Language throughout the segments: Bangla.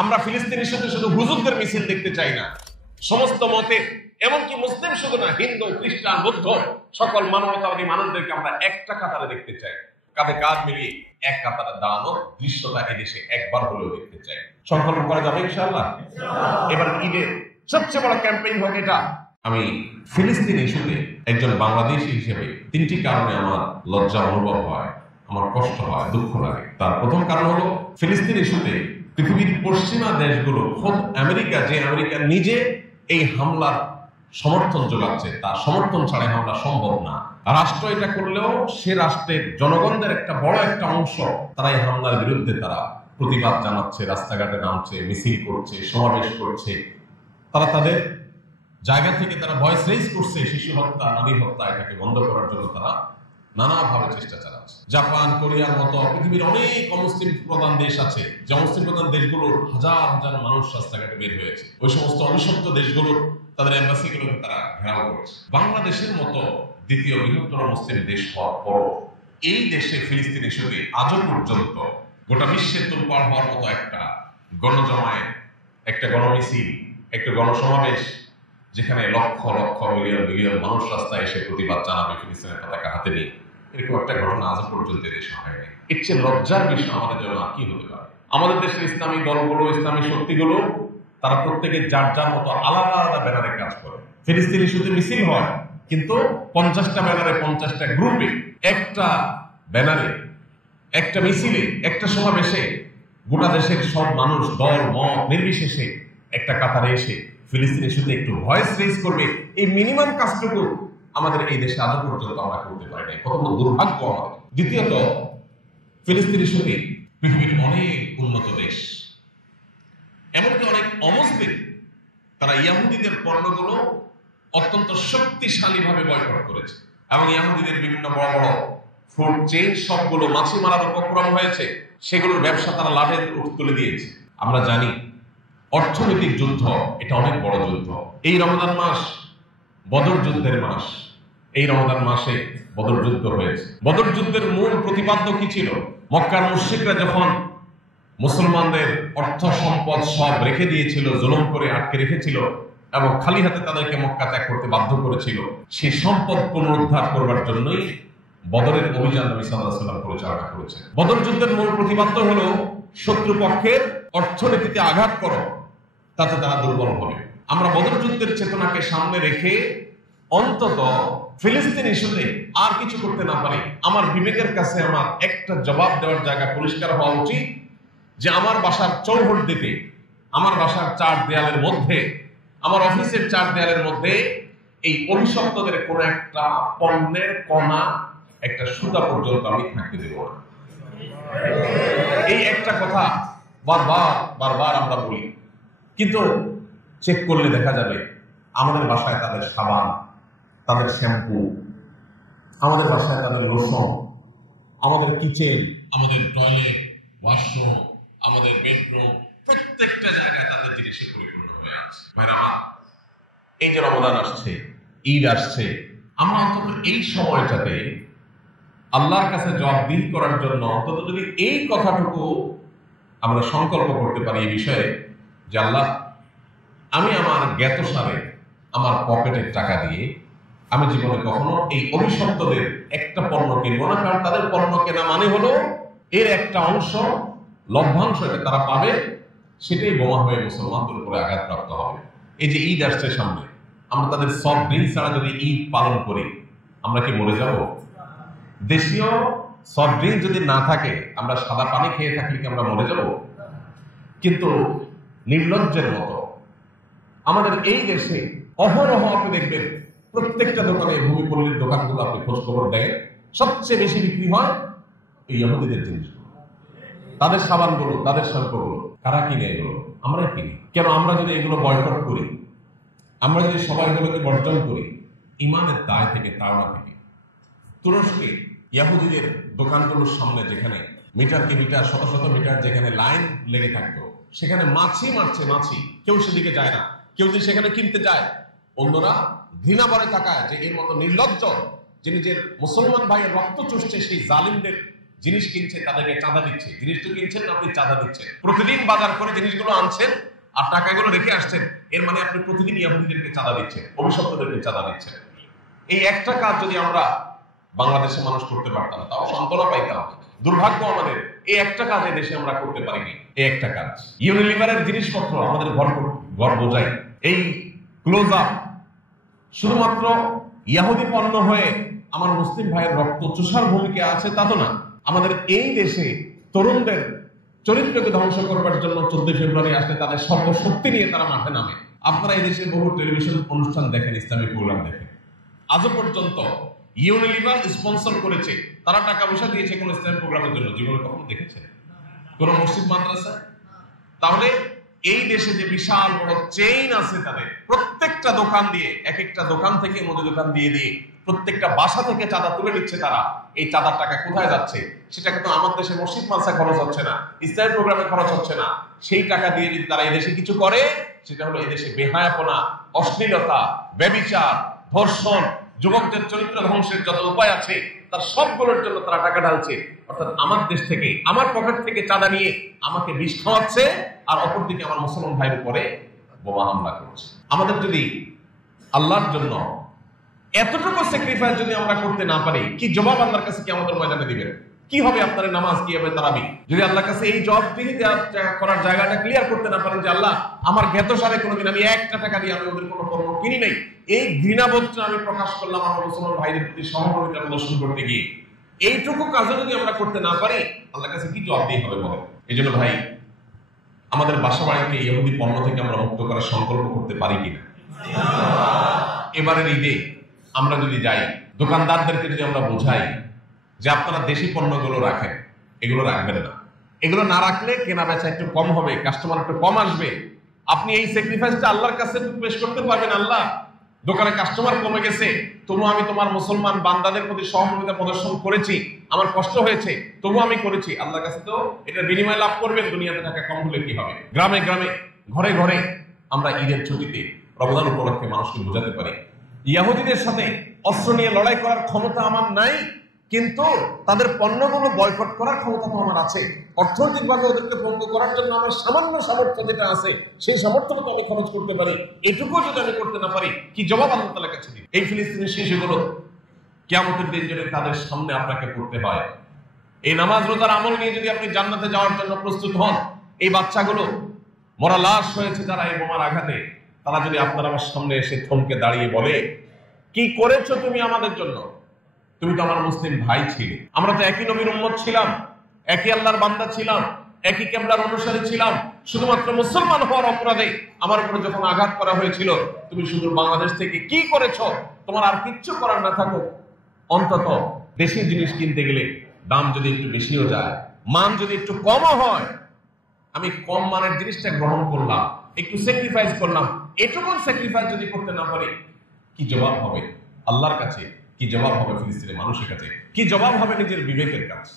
আমরা ফিলিস্তিনি শুধু শুধু হুজুরদের মিছিল দেখতে চাই না, সমস্ত মতে, এমনকি মুসলিম শুধু না, হিন্দু, খ্রিস্টান, বৌদ্ধ, সকল মানবতাবাদী মানুষদেরকে আমরা একটা কাতারে দেখতে চাই, কাঁধে কাঁধ মিলিয়ে এক কাতারে দাঁড়ানো দৃশ্যটা এদেশে একবার হলেও দেখতে চাই। সংকল্প করা যাবে ইনশাআল্লাহ। এবার ঈদের সবচেয়ে বড় ক্যাম্পেইন হবে এটা। আমি ফিলিস্তিন ইস্যুতে একজন বাংলাদেশী হিসেবে তিনটি কারণে আমার লজ্জা অনুভব হয়, আমার কষ্ট হয়, দুঃখ লাগে। তার প্রথম কারণ হলো ফিলিস্তিন ইস্যুতে পৃথিবীর পশ্চিমা দেশগুলো, খোদ আমেরিকা, যে আমেরিকা নিজে এই হামলার সমর্থন যোগাচ্ছে, তার সমর্থন ছাড়া হামলা সম্ভব না। রাষ্ট্র এটা করলেও সে রাষ্ট্রের জনগণদের একটা বড় একটা অংশ তারা এই হামলার বিরুদ্ধে তারা প্রতিবাদ জানাচ্ছে, রাস্তাঘাটে নামছে, মিছিল করছে, সমাবেশ করছে। তারা তাদের জায়গা থেকে তারা ভয়েস রেজ করছে, শিশু হত্যা, নারী হত্যা, এটাকে বন্ধ করার জন্য তারা নানাভাবে চেষ্টা চালাচ্ছে। জাপান, কোরিয়ার মতো পৃথিবীর অনেক অমুসলিম প্রধান দেশ আছে, যে অমুসলিম প্রধান দেশগুলোর হাজার হাজার মানুষ রাস্তাঘাটে বের হয়েছে। ওই সমস্ত অনিষিদ্ধ দেশগুলোর তাদের এম্বাসিগুলোকে তারা ঘেরাও করেছে। বাংলাদেশের মতো দ্বিতীয় বৃহত্তর মুসলিম দেশ হওয়ার পরও এই দেশে ফিলিস্তিন ইস্যুতে আজও পর্যন্ত গোটা বিশ্বের তোলপাড় হওয়ার মতো একটা গণজমায়েত, একটা গণমিছিল, একটা গণসমাবেশ, যেখানে লক্ষ লক্ষ মিলিয়ন মিলিয়ন মানুষ রাস্তায় এসে প্রতিবাদ জানাবে ফিলিস্তিনের পতাকা হাতে নিয়ে, এরকম একটা ঘটনা আজ পর্যন্ত দেশে হয়নি। এর চেয়ে লজ্জার বিষয় আমাদের জন্য কি হতে পারে? আমাদের দেশের ইসলামী দলগুলো, ইসলামী শক্তিগুলো, তারা প্রত্যেকে যার যার মতো আলাদা আলাদা ব্যানারে কাজ করে। ফিলিস্তিন ইস্যুতে মিছিল হয়, কিন্তু 50টা ব্যানারে, 50টা গ্রুপে, একটা ব্যানারে, একটা মিছিলে, একটা সমাবেশে গোটা দেশের সব মানুষ, দল মত নির্বিশেষে একটা কাতারে এসে ফিলিস্তিন ইস্যুতে একটু ভয়েস রেজ করবে। এই মিনিমাম কাজটুকু আমাদের এই দেশে আজও পর্যন্ত আমরা করতে পারি নাই। কত দুর্ভাগ্য আমাদের। দ্বিতীয়ত, ফিলিস্তিন ইস্যুতে পৃথিবীর অনেক উন্নত দেশ, এমনকি অনেক অমুসলিম, তারা ইয়াহুদিদের পণ্যগুলো অত্যন্ত শক্তিশালী ভাবে বয়কট করেছে, এবং ইয়াহুদিদের বিভিন্ন বড় বড় ফুড চেইন সবগুলো মাছি মারার উপক্রম হয়েছে, সেগুলোর ব্যবসা তারা লাভের তুলে দিয়েছে। আমরা জানি অর্থনৈতিক যুদ্ধ এটা অনেক বড় যুদ্ধ। এই রমজান মাস বদর যুদ্ধের মাস। এই রমজান মাসে বদর যুদ্ধ হয়েছে। বদর যুদ্ধের মূল প্রতিপাদ্য কি ছিল? মক্কার মুশরিকরা যখন মুসলমানদের অর্থ সম্পদ সব রেখে দিয়েছিল, জুলুম করে আটকে রেখেছিল এবং খালি হাতে তাদেরকে মক্কা ত্যাগ করতে বাধ্য করেছিল, সেই সম্পদ পুনরুদ্ধার করবার জন্যই বদরের অভিযান নবী সাল্লাল্লাহু আলাইহি ওয়াসাল্লাম পরিচালনা করেছেন। বদর যুদ্ধের মূল প্রতিপাদ্য হলো শত্রুপক্ষের অর্থনীতিতে আঘাত করো, তাতে তারা দুর্বল হবে। আমরা বদর যুদ্ধের চেতনাকে সামনে রেখে অন্তত ফিলিস্তিন ইস্যুতে আর কিছু করতে না পারি, আমার বিবেকের কাছে আমার একটা জবাব দেওয়ার জায়গা পরিষ্কার হওয়া উচিত যে আমার বাসার চৌহদ্দিতে, আমার বাসার 4 দেয়ালের মধ্যে, আমার অফিসের 4 দেয়ালের মধ্যে এই অভিশপ্তদের কোন একটা পণ্যের কণা, একটা সুতা পর্যন্ত আমি থাকতে দেব না। এই একটা কথা বারবার বারবার আমরা বলি, কিন্তু চেক করলে দেখা যাবে আমাদের বাসায় তাদের সাবান, তাদের শ্যাম্পু, আমাদের বাসায় তাদের লোশন, আমাদের কিচেন, আমাদের টয়লেট, ওয়াশরুম, আমাদের বেডরুম, প্রত্যেকটা জায়গায় তাদের জিনিসে পরিপূর্ণ হয়ে আছে। ভাইরা আমার, এই যে রমজান আসছে, ঈদ আসছে, আমরা অন্তত এই সময়টাতে আল্লাহর কাছে জবাবদিহি করার জন্য অন্তত যদি এই কথাটুকু আমরা সংকল্প করতে পারি এই বিষয়ে যে আল্লাহ, আমি আমার জ্ঞাতসারে আমার পকেটের টাকা দিয়ে আমি জীবনে কখনো এই অভিশপ্তদের একটা পণ্য কিনবো না, কারণ তাদের পণ্য কেনা মানে হলো এর একটা অংশ, লভ্যাংশ এটা তারা পাবে, সেটাই বোমা হয়ে মুসলমানদের উপরে আঘাতপ্রাপ্ত হবে। এই যে ঈদ আসছে সামনে, আমরা তাদের সফট ড্রিঙ্কস ছাড়া যদি ঈদ পালন করি, আমরা কি মরে যাব? দেশীয় সফট ড্রিঙ্ক যদি না থাকে, আমরা সাদা পানি খেয়ে থাকলে কি আমরা মরে যাব? কিন্তু নির্লজ্জের মতো আমাদের এই দেশে অহরহ আপনি দেখবেন প্রত্যেকটা দোকানে, ভূমিপল্লীর দোকানগুলো আপনি খোঁজ খবর দেন, সবচেয়ে বেশি বিক্রি হয় এই ইহুদিদের জিনিসগুলো, তাদের সাবানগুলো, তাদের শ্যাম্পুগুলো। কারা কিনে এগুলো? আমরাই কিনি। কেন? আমরা যদি এগুলো বয়কট করি, আমরা যদি সবাই এগুলোকে বর্জন করি, ইমানের দায় থেকে, তাওনা থেকে। তুরস্কে ইহুদিদের দোকানগুলোর সামনে যেখানে মিটারকে মিটার, শত শত মিটার যেখানে লাইন লেগে থাকতো, সেখানে মাছি মারছে মাছি, কেউ সেদিকে যায় না। কেউ যদি সেখানে কিনতে যায়, অন্যরা ঘৃণা ভরে তাকায় যে এর মতো নির্লজ্জ, যে নিজের মুসলমান ভাইয়ের রক্ত চুষছে, সেই জালিমদের জিনিস কিনছে তাদেরকে চাঁদা দিচ্ছে। জিনিস তো কিনছেন না, আপনি চাঁদা দিচ্ছেন। প্রতিদিন বাজার করে জিনিসগুলো আনছেন আর টাকাগুলো রেখে আসছেন, এর মানে আপনি প্রতিদিন ইহুদিদেরকে চাঁদা দিচ্ছেন, অভিশপ্তদেরকে চাঁদা দিচ্ছেন। এই একটা কাজ যদি আমরা বাংলাদেশের মানুষ করতে পারতাম, তাও সান্ত্বনা পাইতাম। দুর্ভাগ্য আমাদের, এই একটা কাজ এই দেশে আমরা করতে পারিনি। এই একটা কাজ, ইউনিলিভারের জিনিসপত্র আমাদের ঘর বোঝাই, এই ক্লোজ আপ শুধুমাত্র ইহুদি পণ্য হয়ে আমার মুসলিম ভাইয়ের রক্ত চুষার ভূমিকা আছে তা তো না। আমাদের এই দেশে তরুণদের চরিত্রকে ধ্বংস করবার জন্য 14 ফেব্রুয়ারি আসলে তাদের সর্বশক্তি নিয়ে তারা মাঠে নামে। আপনারা এই দেশে বহু টেলিভিশন অনুষ্ঠান দেখেন, ইসলামিক প্রোগ্রাম দেখেন, আজও পর্যন্ত ইউনিলিভার স্পন্সর করেছে, তারা টাকা পয়সা দিয়েছে কোন ইসলামিক প্রোগ্রামের জন্য জীবনে কখনো দেখেছেন কোন মসজিদ মাদ্রাসা? তাহলে এই দেশে যে বিশাল বড় চেইন আছে, তাদের প্রত্যেকটা দোকান দিয়ে, এক একটা দোকান থেকে মুদি দোকান দিয়ে দিয়ে প্রত্যেকটা বাসা থেকে চাঁদা তুলে নিচ্ছে তারা। এই চাঁদার টাকা কোথায় যাচ্ছে? সেটা কিন্তু আমার দেশে মসজিদ মাদ্রাসা খরচ হচ্ছে না, ইসলামিক প্রোগ্রামে খরচ হচ্ছে না। সেই টাকা দিয়ে যদি তারা এই দেশে কিছু করে, সেটা হলো এই দেশে বেহায়াপনা, অশ্লীলতা, ব্যভিচার, ধর্ষণ, যুবকদের চরিত্র ধ্বংসের যত উপায় আছে তার সবগুলোর জন্য তারা টাকা ঢালছে। অর্থাৎ আমার দেশ থেকে, আমার পকেট থেকে চাঁদা নিয়ে আমাকে বিষ খাওয়াচ্ছে, আর অপরদিকে আমার মুসলমান ভাইয়ের উপরে বোমা হামলা করছে। আমাদের যদি আল্লাহর জন্য এতটুকু স্যাক্রিফাইস যদি আমরা করতে না পারি, কি জবাব আল্লাহর কাছে কি আমাদের ময়দানে দিবেন? কি হবে আপনার নামাজ, কি হবে তারাবি? যদি আল্লাহর কাছে এই জবাবদিহি করার জায়গাটা ক্লিয়ার করতে না পারেন যে আল্লাহ আমার জ্ঞাতসারে কোনোদিন আমি একটা টাকা দিয়ে আমি ওদের কোনো পণ্য কিনি নাই, এই ঘৃণাবোধটা আমি প্রকাশ করলাম আমার মুসলমান ভাইদের প্রতি সহমর্মিতা প্রদর্শন করতে গিয়ে, এইটুকু কাজও যদি আমরা করতে না পারি, আল্লাহর কাছে কি জবাব দিয়ে হবে বলেন? এই জন্য ভাই, আমাদের বাসা বাড়িকে ইহুদি পণ্য থেকে আমরা মুক্ত করার সংকল্প করতে পারি কিনা? এবারের ঈদে আমরা যদি যাই, দোকানদারদেরকে যদি আমরা বোঝাই যে আপনারা দেশি পণ্যগুলো রাখেন, এগুলো রাখবেন না, এগুলো না রাখলে কেনা বেচা একটু কম হবে, কাস্টমার একটু কম আসবে। আপনি এই স্যাক্রিফাইসটা আল্লাহর কাছে পেশ করতে পারবেন, আল্লাহ দোকানে কাস্টমার কমে গেছে, তবু আমি তোমার মুসলমান বান্দাদের প্রতি সহমর্মিতা প্রদর্শন করেছি, আমার কষ্ট হয়েছে তবু আমি করেছি। আল্লাহর কাছে তো এটার বিনিময় লাভ করবেন। দুনিয়াতে টাকা কম হলে কি হবে? গ্রামে গ্রামে, ঘরে ঘরে আমরা ঈদের ছুটিতে, রমজান উপলক্ষে মানুষকে বোঝাতে পারি, ইহুদিদের সাথে অস্ত্র নিয়ে লড়াই করার ক্ষমতা আমার নাই, কিন্তু তাদের পণ্যগুলো বয়কট করার ক্ষমতা তো আমার আছে। অর্থনৈতিকভাবে ওদেরকে পণ্য করার জন্য আমার সামান্য সামর্থ্য যেটা আছে, সেই সামর্থ্যটা তো আমি খরচ করতে পারি। এটুকু যদি আমি করতে না পারি, কি জবাব আল্লাহ তাআলার কাছে দিই? এই ফিলিস্তিনি শিশুগুলো কিয়ামতের দিন যদি তাদের সামনে আপনাকে পড়তে হয়, এই নামাজ রোজার আমল নিয়ে যদি আপনি জান্নাতে যাওয়ার জন্য প্রস্তুত হন, এই বাচ্চাগুলো মরা লাশ হয়েছে যারা এই বোমার আঘাতে, তারা যদি আপনার আমার সামনে এসে থমকে দাঁড়িয়ে বলে, কি করেছো তুমি আমাদের জন্য? তুমি তো আমার মুসলিম ভাই ছিলে, আমরা তো একই নবীর উম্মত ছিলাম, একই আল্লাহর বান্দা ছিলাম, একই কিবলার অনুসারী ছিলাম, শুধুমাত্র মুসলমান হওয়ার অপরাধে আমার উপরে যখন আঘাত করা হয়েছিল, তুমি শুধু বাংলাদেশ থেকে কি করেছো? তোমার আর কিচ্ছু করার না থাকো, অন্তত দেশি জিনিস কিনতে গেলে দাম যদি একটু বেশিও যায়, মান যদি একটু কমও হয়, আমি কম মানের জিনিসটা গ্রহণ করলাম, একটু স্যাক্রিফাইস করলাম। এটুকু স্যাক্রিফাইস যদি করতে না পারি, কি জবাব হবে আল্লাহর কাছে? কি জবাব হবে ফিলিস্তিনের মানুষের কাছে? কি জবাব হবে নিজের বিবেকের কাছে?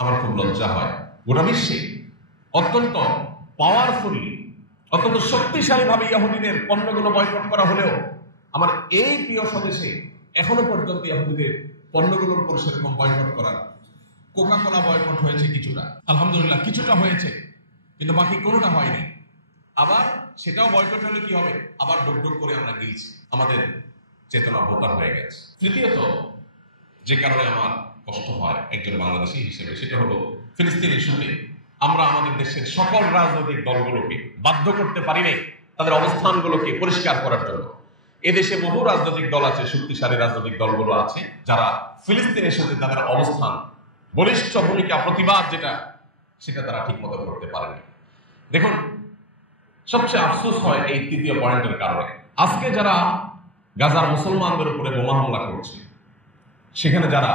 আমার খুব লজ্জা হয়, গোটা বিশ্বে অত্যন্ত পাওয়ারফুলি, অত্যন্ত শক্তিশালী ভাবে ইহুদিদের পণ্যগুলো বয়কট করা হলেও আমার এই প্রিয় স্বদেশে এখনো পর্যন্ত ইহুদিদের পণ্যগুলোর উপর সেরকম বয়কট করা, কোকা কোলা বয়কট হয়েছে কিছুটা, আলহামদুলিল্লাহ কিছুটা হয়েছে, কিন্তু বাকি কোনোটা হয়নি। আবার সেটাও বয়কট হলে কি হবে? আবার ডোক ডোক করে আমরা গিলছি, আমাদের চেতনা বোতার হয়ে গেছে। তৃতীয়ত যে কারণে আমার কষ্ট হয় একজন বাংলাদেশী হিসেবে, সেটা হলো ফিলিস্তিন ইস্যুতে আমরা আমাদের দেশের সকল রাজনৈতিক দলগুলোকে বাধ্য করতে পারি নাই তাদের অবস্থানগুলোকে পরিষ্কার করার জন্য। এদেশে বহু রাজনৈতিক দল আছে, শক্তিশালী রাজনৈতিক দলগুলো আছে, যারা ফিলিস্তিনের সাথে তাদের অবস্থান, বলিষ্ঠ ভূমিকা, প্রতিবাদ যেটা, সেটা তারা ঠিক মতো করতে পারেনি। দেখুন, সবচেয়ে আফসোস হয় এই তৃতীয় পয়েন্টের কারণে। আজকে যারা গাজার মুসলমানদের উপরে বোমা হামলা করছে, সেখানে যারা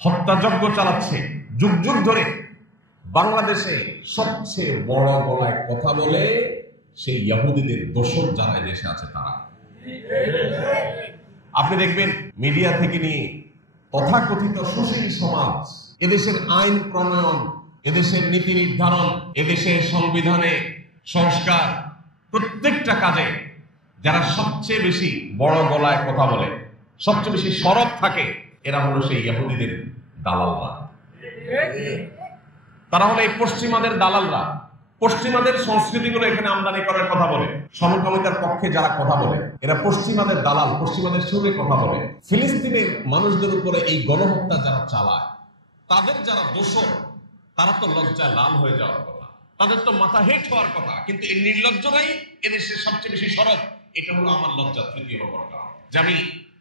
হত্যাযজ্ঞ চালাচ্ছে যুগ যুগ ধরে, বাংলাদেশে সবচেয়ে বড় গলায় কথা বলে সেই ইহুদিদের দোসর যারা দেশে আছে তারা। আপনি দেখবেন মিডিয়া থেকে নিয়ে তথাকথিত সুশীল সমাজ, এদেশের আইন প্রণয়ন, এদেশের নীতি নির্ধারণ, এদেশের সংবিধানে সংস্কার, প্রত্যেকটা কাজে যারা সবচেয়ে বেশি বড় গলায় কথা বলে, সবচেয়ে বেশি সরব থাকে, এরা হলো সেই ইহুদিদের দালালরা। তারা হলো এই পশ্চিমাদের দালালরা। পশ্চিমাদের সংস্কৃতিগুলো এখানে আমদানি করার কথা বলে, সমকামিতার পক্ষে যারা কথা বলে এরা পশ্চিমাদের দালাল, পশ্চিমাদের সুরে কথা বলে। ফিলিস্তিনের মানুষদের উপরে এই গণহত্যা যারা চালায়, তাদের যারা দোষর, তারা তো লজ্জায় লাল হয়ে যাওয়ার কথা, তাদের তো মাথা হেট হওয়ার কথা, কিন্তু এই নির্লজ্জরাই এদেশের সবচেয়ে বেশি সরব। এটা হলো আমার লজ্জা তৃতীয় নম্বর কারণ, যে আমি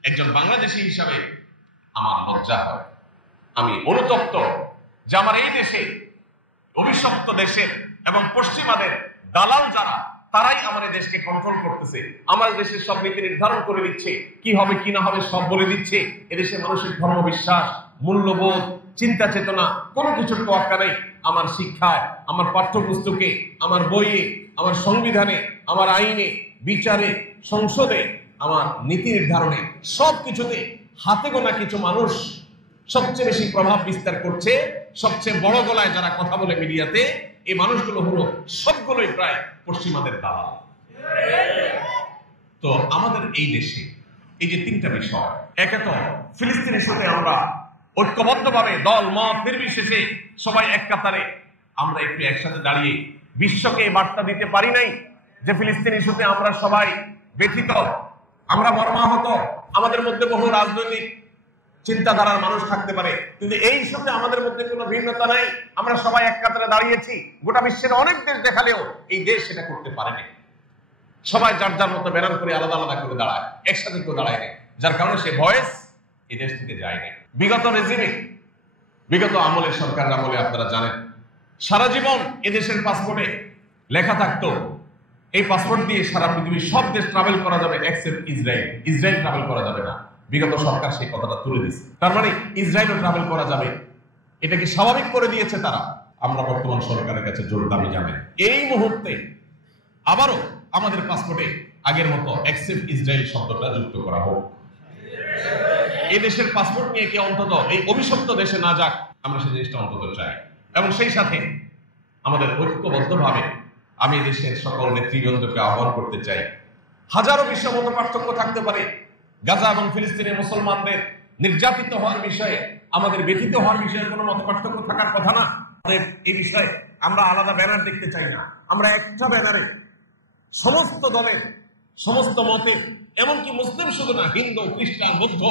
একজন বাংলাদেশী হিসাবে আমার লজ্জা হয়, আমি অনুতপ্ত যে আমার এই দেশে, অভিশপ্ত দেশের এবং পশ্চিমাদের দালাল যারা, তারাই আমার দেশকে কন্ট্রোল করতেছে, আমার দেশের সব নীতি নির্ধারণ করে দিচ্ছে, কি হবে কি না হবে সব বলে দিচ্ছে। এদেশে মানুষের ধর্ম বিশ্বাস, মূল্যবোধ, চিন্তা চেতনা কোনো কিছুর তোয়াক্কা নেই। আমার শিক্ষায়, আমার পাঠ্যপুস্তকে, আমার বইয়ে, আমার সংবিধানে, আমার আইনে, বিচারে, সংসদে, আমার নীতি নির্ধারণে, সব কিছুতে হাতে গোনা কিছু মানুষ সবচেয়ে বেশি প্রভাব বিস্তার করছে। সবচেয়ে বড় গলায় যারা কথা বলে মিডিয়াতে, এই মানুষগুলো হলো সবগুলোই প্রায় পশ্চিমাদের দালাল। তো আমাদের এই দেশে এই যে তিনটা বিষয়, একে তো ফিলিস্তিনের সাথে আমরা ঐক্যবদ্ধভাবে দল মত নির্বিশেষে সবাই এক কাতারে আমরা একটু একসাথে দাঁড়িয়ে বিশ্বকে এই বার্তা দিতে পারি নাই যে ফিলিস্তিনের সাথে আমরা সবাই ব্যথিত, আমরা মর্মাহত। আমাদের মধ্যে বহু রাজনৈতিক চিন্তাধারার মানুষ থাকতে পারে, কিন্তু এই সাথে আমাদের মধ্যে কোনো ভিন্নতা নাই। আমরা সবাই এক কাতারে দাঁড়িয়েছি। গোটা বিশ্বের অনেক দেশ দেখালেও এই দেশ সেটা করতে পারেনি। সবাই যার যার মতো ব্যানার করে আলাদা আলাদা করে দাঁড়ায়, একসাথে কেউ দাঁড়ায় নেই, যার কারণে সে ভয়েস এই দেশ থেকে যায়নি। বিগত রেজিমে, বিগত আমলের সরকার আমলে আপনারা জানেন সারা জীবন এদেশের পাসপোর্টে লেখা থাকতো এই পাসপোর্ট দিয়ে সারা পৃথিবীর সব দেশ ট্রাভেল করা যাবে এক্সেপ্ট ইসরায়েল, ইসরায়েল ট্রাভেল করা যাবে না। বিগত সরকার সেই কথাটা তুলে দিচ্ছে, তার মানে ইসরায়েলও ট্রাভেল করা যাবে। এটাকে স্বাভাবিক করে দিয়েছে তারা। আমরা বর্তমান সরকারের কাছে জোর দাবি জানাই, এই মুহূর্তে আবারও আমাদের পাসপোর্টে আগের মতো এক্সেপ্ট ইসরায়েল শব্দটা যুক্ত করা হোক। এই দেশের পাসপোর্ট নিয়ে কে অন্তত এই অভিশপ্ত দেশে না যাক, আমরা সেই জিনিসটা অন্তত চাই। এবং সেই সাথে আমাদের ঐক্যবদ্ধভাবে আমি দেশের সকল নেতৃবৃন্দকে আহ্বান করতে চাই, হাজারো বিষয় মত পার্থক্য থাকতে পারে, গাজা এবং ফিলিস্তিনের মুসলমানদের নির্যাতিত হওয়ার বিষয়ে, আমাদের ব্যথিত হওয়ার বিষয়ে কোনো মত পার্থক্য থাকার কথা না। এই বিষয়ে আমরা আলাদা ব্যানার দেখতে চাই না। আমরা একটা ব্যানারে সমস্ত দলের, সমস্ত মতে, এমনকি মুসলিম শুধু না, হিন্দু, খ্রিস্টান, বৌদ্ধ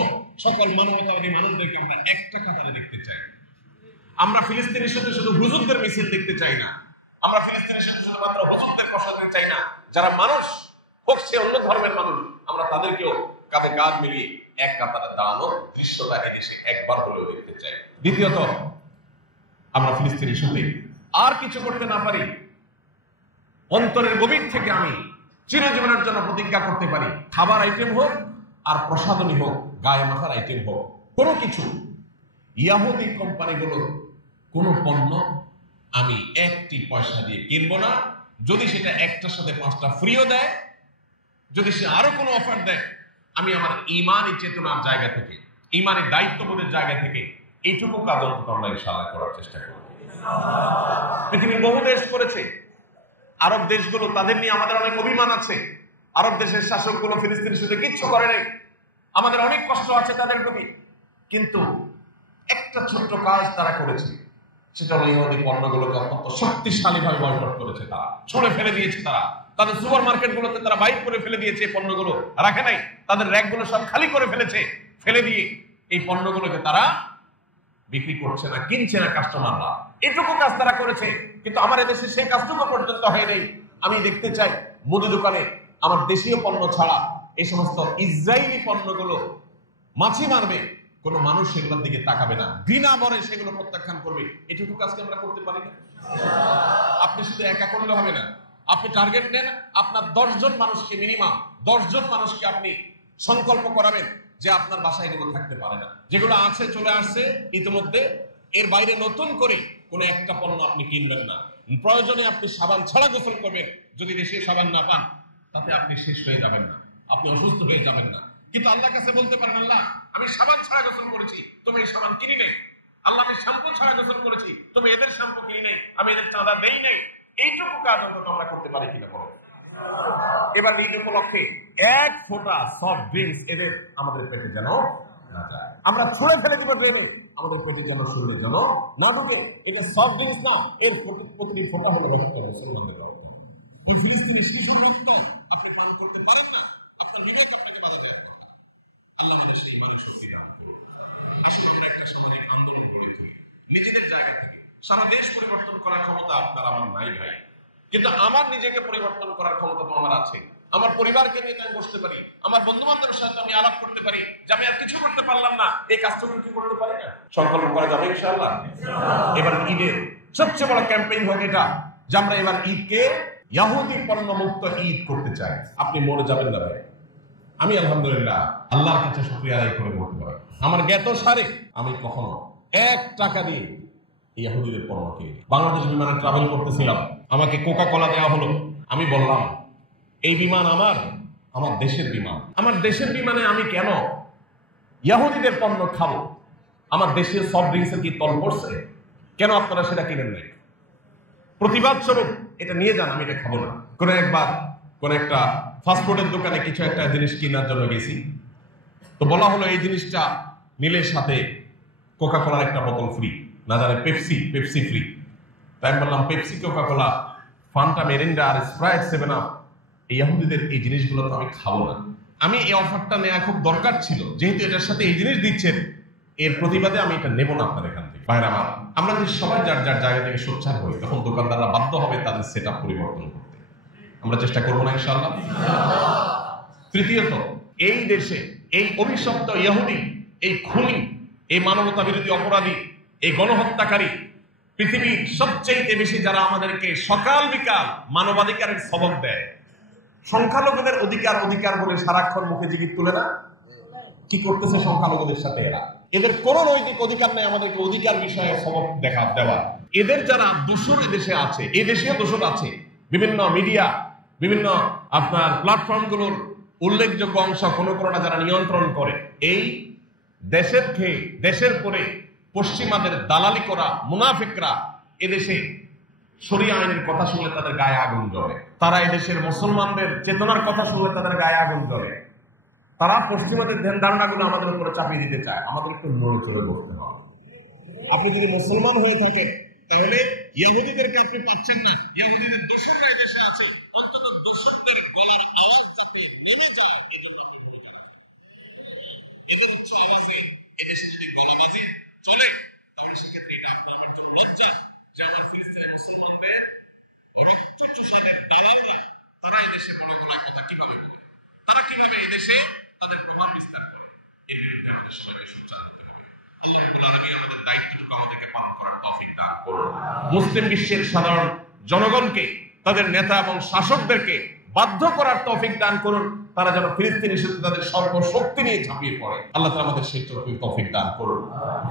সকল মানবতাবাদী মানুষদেরকে আমরা একটা কাতারে দেখতে চাই। আমরা ফিলিস্তিনের সাথে শুধু হুজুরদের মিছিল দেখতে চাই না, আমরা ফিলিস্তিনের সাথে শুধুমাত্র হুজুরদের কষ্ট দিতে চাই না। যারা মানুষ হোক সে অন্য ধর্মের মানুষ, আমরা তাদেরকেও কাঁধে কাঁধ মিলিয়ে এক কাতারে দাঁড়ানোর দৃশ্যটা এদেশে একবার হলেও দেখতে চাই। দ্বিতীয়ত, আমরা ফিলিস্তিনের সাথে আর কিছু করতে না পারি, অন্তরের গভীর থেকে আমি চিরজীবনের জন্য প্রতিজ্ঞা করতে পারি, খাবার আইটেম হোক আর প্রসাধনী হোক, গায়ে মাখার আইটেম হোক, কোনো কিছু ইয়াহুদি কোম্পানিগুলোর কোনো পণ্য আমি একটি পয়সা দিয়ে কিনবো না। যদি সেটা একটার সাথে 5টা ফ্রিও দেয়, যদি সে আরো কোনো অফার দেয়, আমি আমার ইমানি চেতনার জায়গা থেকে, ইমানি দায়িত্ববোধের জায়গা থেকে এইটুকু কাজ অন্তত আমরা ইনশাআল্লাহ করার চেষ্টা করব। পৃথিবীর বহু দেশ করেছে, আরব দেশগুলো, তাদের নিয়ে আমাদের অনেক অভিমান আছে। আরব দেশের শাসকগুলো ফিলিস্তিনের সাথে কিচ্ছু করে নাই, আমাদের অনেক কষ্ট আছে তাদের প্রতি। কিন্তু একটা ছোট্ট কাজ তারা করেছে, সেটা হলো ইহুদি পণ্যগুলোকে অত্যন্ত শক্তিশালী ভাবে বয়কট করেছে, তারা ছড়ে ফেলে দিয়েছে। তারা তাদের সুপার মার্কেটগুলোতে তারা বাইক করে ফেলে দিয়েছে, পণ্যগুলো রাখে নাই, তাদের র্যাকগুলো সব খালি করে ফেলেছে। ফেলে দিয়ে এই পণ্যগুলোকে তারা বিক্রি করছে না, কিনছে না কাস্টমাররা। এটুকু কাজ তারা করেছে, কিন্তু আমার এদেশে সেই কাজটুকু পর্যন্ত হয় নাই। আমি দেখতে চাই মুদি দোকানে আমার দেশীয় পণ্য ছাড়া এই সমস্ত ইসরায়েলি পণ্যগুলো মাছি মারবে, কোনো মানুষ সেগুলোর দিকে তাকাবে না, বিনা বরে সেগুলো প্রত্যাখ্যান করবে। এটুকু কাজকে আমরা করতে পারি না। আপনি শুধু একা করলে হবে না, আপনি টার্গেট নেন, আপনার 10 জন মানুষকে, মিনিমাম 10 জন মানুষকে আপনি সংকল্প করাবেন যে আপনার বাসায় এগুলো থাকতে পারে না, যেগুলো আছে চলে আসছে ইতিমধ্যে, এর বাইরে নতুন করে কোনো একটা পণ্য আপনি কিনবেন না। প্রয়োজনে আপনি সাবান ছাড়া গোসল করবেন, যদি দেশে সাবান না পান তাতে আপনি শেষ হয়ে যাবেন না, আপনি অসুস্থ হয়ে যাবেন না। কিন্তু আল্লাহর কাছে বলতে পারেন, আল্লাহ আমি সাবান ছাড়া গোসল করেছি, তুমি এই সাবান কিনি নাই। আল্লাহ আমি শ্যাম্পু ছাড়া গোসল করেছি, তুমি এদের শ্যাম্পু কিনি নাই, আমি এদের চাঁদা দেই নাই। এইটুকু কাজ অন্তত আমরা করতে পারি কিনা বলো। এবার ঈদ উপলক্ষে 1 ফোঁটা সফট ড্রিঙ্কস এদের আমাদের পেটে যেন না যায়। আমরা ছুঁড়ে ফেলে দিব ড্রেনে, আমাদের পেটে যেন শরীরে যেন না ঢুকে। এটা সফট ড্রিঙ্কস না, এর প্রতিটি ফোঁটা হলো রক্ত, মুসলমানদের রক্ত। ওই ফিলিস্তিনি শিশুর রক্ত আপনি পান করতে পারেন না, আপনার বিবেক আপনাকে বাধা দেওয়ার কথা। আল্লাহ আমাদের সেই ইমানের শক্তি দান করুন। আসুন আমরা একটা সামাজিক আন্দোলন গড়ে তুলি নিজেদের জায়গা থেকে। সারা দেশ পরিবর্তন করার ক্ষমতা আপনার আমার নাই ভাই, কিন্তু আমার নিজেকে পরিবর্তন করার ক্ষমতা তো আমার আছে। আমার পরিবারকে নিয়ে আমি বসতে পারি, আমার বন্ধু বান্ধবের সাথে আমি আলাপ করতে পারি যে আমি আর কিছু করতে পারলাম না, এই কাজটা কি করতে পারি না? সংকল্প করা যাবে ইনশাআল্লাহ। এবার ঈদের সবচেয়ে বড় ক্যাম্পেইন হোক এটা, যে আমরা এবার ঈদকে ইহুদি পণ্য মুক্ত ঈদ করতে চাই। আপনি মরে যাবেন না ভাই। আমি আলহামদুলিল্লাহ আল্লাহর কাছে শুকরিয়া আদায় করে বলতে পারি, আমার জ্ঞাত সারে আমি কখনো 1 টাকা দিয়ে ইহুদিদের পণ্য কিনি। বাংলাদেশ বিমানে ট্রাভেল করতেছিলাম, আমাকে কোকা কোলা দেওয়া হলো। আমি বললাম এই বিমান আমার দেশের বিমান, আমার দেশের বিমানে আমি কেন ইহুদিদের পণ্য খাবো? আমার দেশের সফট ড্রিঙ্কসের কি তল পড়ছে? কেন আপনারা সেটা কিনেন নাই? প্রতিবাদ স্বরূপ এটা নিয়ে যান, আমি এটা খাবো না। কোন একটা ফাস্টফুডের দোকানে কিছু একটা জিনিস কেনার জন্য গেছি, তো বলা হলো এই জিনিসটা নিলে সাথে কোকা কোলার একটা বোতল ফ্রি, না জানে পেপসি ফ্রি। তাই আমি বললাম Pepsi, Coca Cola, Fanta, Mirinda আর স্প্রাইট, 7 আপ, এই ইহুদিদের এই জিনিসগুলো তো আমি খাবো না। আমি এই অফারটা নেওয়া খুব দরকার ছিল, যেহেতু এটার সাথে এই জিনিস দিচ্ছেন, এর প্রতিবাদে আমি এটা নেব না আপনার এখান থেকে। ভাইরা আমার, আমরা যদি সবাই যার যার জায়গা থেকে সোচ্চার হই, তখন দোকানদাররা বাধ্য হবে তাদের সেট আপ পরিবর্তন করতে। আমরা চেষ্টা করবো না ইনশাআল্লাহ। তৃতীয়ত, এই দেশে এই অভিশপ্ত ইহুদি, এই খুনি, এই মানবতা বিরোধী অপরাধী, এই গণহত্যাকারী, পৃথিবীর সবচেয়ে বেশি যারা আমাদেরকে সকাল বিকাল মানবাধিকারের সবক দেয়, সংখ্যালঘুদের অধিকার বলে সারাক্ষণ মুখে জিগির তুলে না, কি করতেছে সংখ্যালঘুদের সাথে এরা? এদের কোন নৈতিক অধিকার নেই আমাদেরকে অধিকার বিষয়ে সবক দেওয়া। এদের যারা দোষর এদেশে আছে, এই দেশে দোষর আছে, বিভিন্ন মিডিয়া, বিভিন্ন আপনার প্ল্যাটফর্মগুলোর উল্লেখযোগ্য অংশ কোনটা যারা নিয়ন্ত্রণ করে, এই দেশের খেয়ে দেশের পরে পশ্চিমাদের দালালি করা মুনাফিকরা এদেশে শরিয়া আইনের কথা শুনলে তাদের গায়ে আগুন জ্বলে। তারা এদেশের মুসলমানদের চেতনার কথা শুনলে তাদের গায়ে আগুন জ্বলে। তারা পশ্চিমাদের ধ্যান ধারণাগুলো আমাদের উপরে চাপিয়ে দিতে চায়। আমাদের একটু নড়ে চড়ে বসতে হবে। আপনি যদি মুসলমান হয়ে থাকেন, তাহলে ইহুদিদেরকে আপনি পাচ্ছেন না। ইহুদিদের দোষররা এদেশে আছে, অন্তত দোষরদের গলার মুসলিম বিশ্বের সাধারণ জনগণকে, তাদের নেতা এবং শাসকদেরকে বাধ্য করার তৌফিক দান করুন, তারা যেন ফিলিস্তিনি সাথে তাদের সর্বশক্তি নিয়ে ঝাঁপিয়ে পড়ে। আল্লাহ তাআলা আমাদের সেই তৌফিক দান করুন।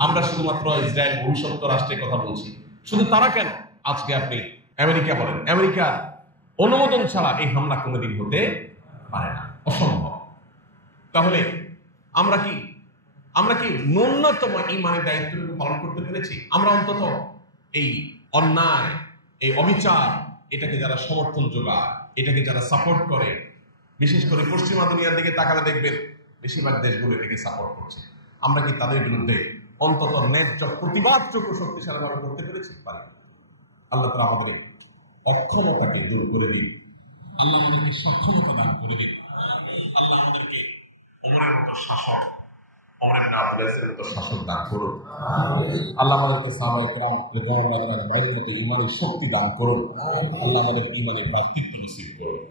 আমরা শুধুমাত্র ইসরায়েল ভবিষ্যৎ রাষ্ট্রের কথা বলছি, শুধু তারা কেন, আজকে আপনি আমেরিকা বলেন, আমেরিকার অনুমোদন ছাড়া এই হামলা কোনোদিন হতে পারে না, অসম্ভব। তাহলে আমরা কি ন্যূনতম ইমানের দায়িত্বটুকু পালন করতে পেরেছি? আমরা অন্তত এই অন্যায়, এই অবিচার, এটাকে যারা সমর্থন যোগায়, এটাকে যারা সাপোর্ট করে, বিশেষ করে পশ্চিমা দুনিয়ার দিকে তাকালে দেখবেন বেশিরভাগ দেশগুলো এটাকে সাপোর্ট করছে। আমরা কি তাদের বিরুদ্ধে অন্তত ন্যায্য প্রতিবাদটুকু শক্তিশালীভাবে করতে পেরেছি? পারি। আল্লাহ তাআলা আমাদের অক্ষমতাকে দূর করে দিন, আল্লাহ আমাদেরকে সক্ষমতা দান করে দিন। আল্লাহ আমাদেরকে ওমরের মতো শাসক, ওমর ইবনে আবদুল আজিজের মতো শাসক দান করুন। আল্লাহ আমাদেরকে সাহাবায়ে কেরাম রিদওয়ানুল্লাহি আলাইহিম ইমানের শক্তি দান করুন। আল্লাহ আমাদের ইমানের প্রাপ্তি নসিব করুন।